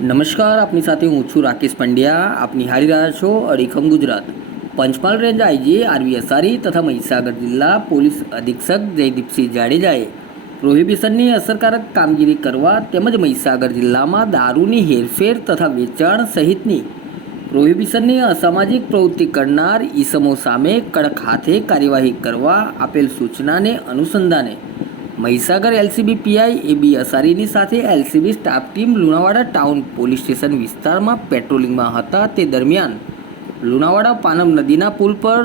નમસ્કાર, આપની સાથે હું છું રાકેશ પંડ્યા. આપ નિહાળી રહ્યા છો Adikham Gujarat. Panchmahal range IG, RV Asari તથા મહીસાગર જિલ્લા પોલીસ અધિક્ષક જયદીપસિંહ જાડેજાએ પ્રોહિબિશનની અસરકારક કામગીરી કરવા તેમજ મહીસાગર જિલ્લામાં દારૂની હેરફેર તથા વેચાણ સહિતની પ્રોહિબિશનની અસામાજિક પ્રવૃત્તિ કરનાર ઈસમો સામે કડક હાથે કાર્યવાહી કરવા આપેલ સૂચનાને અનુસંધાને Mahisagar LCB PI A B અસારીની સાથે LCB staff team Lunawada town police station વિસ્તારમાં પેટ્રોલિંગમાં હતા તે દરમિયાન લુણાવાડા પાનમ નદીના પુલ પર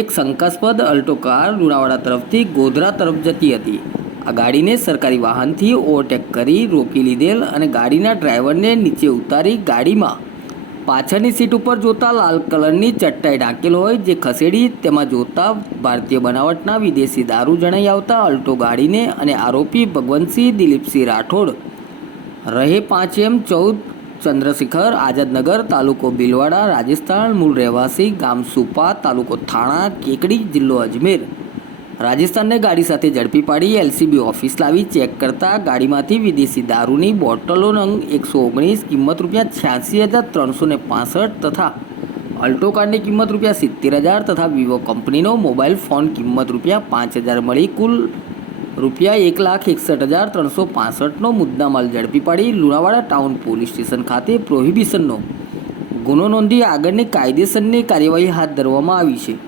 એક શંકાસ્પદ અલ્ટો કાર લુણાવાડા તરફથી ગોધરા તરફ જતી હતી. આ ગાડીને સરકારી વાહનથી ઓવરટેક કરી રોકી લીધેલ અને ગાડીના ડ્રાઈવરને નીચે ઉતારી ગાડીમાં પાછળની સીટ ઉપર જોતા લાલ કલરની ચટ્ટાઈ ઢાંકેલ હોય જે ખસેડી તેમાં જોતા ભારતીય બનાવટના વિદેશી દારૂ જણાઈ આવતા અલ્ટો ગાડીને અને આરોપી ભગવંતસિંહ દિલીપસિંહ રાઠોડ. રહે પાંચ એમ ચૌદ ચંદ્રશેખર આઝાદનગર તાલુકો ભીલવાડા રાજસ્થાન, મૂળ રહેવાસી ગામ સુપા, તાલુકો થાણા, કેકડી, જિલ્લો અજમેર. રાજસ્થાનને ગાડી સાથે ઝડપી પાડી એલસીબી ઓફિસ લાવી ચેક કરતા ગાડીમાંથી વિદેશી દારૂની બોટલો નંગ એકસો ઓગણીસ, કિંમત રૂપિયા છ્યાસી હજાર ત્રણસો ને પાસઠ તથા અલ્ટો કારની કિંમત રૂપિયા સિત્તેર હજાર તથા વિવો કંપનીનો મોબાઈલ ફોન કિંમત રૂપિયા પાંચ હજાર મળી કુલ રૂપિયા એક લાખ એકસઠ હજાર ત્રણસો પાસઠનો મુદ્દામાલ ઝડપી પાડી લુણાવાડા ટાઉન પોલીસ સ્ટેશન ખાતે પ્રોહિબિશનનો ગુનો નોંધી આગળની કાયદેસરની કાર્યવાહી હાથ ધરવામાં આવી છે.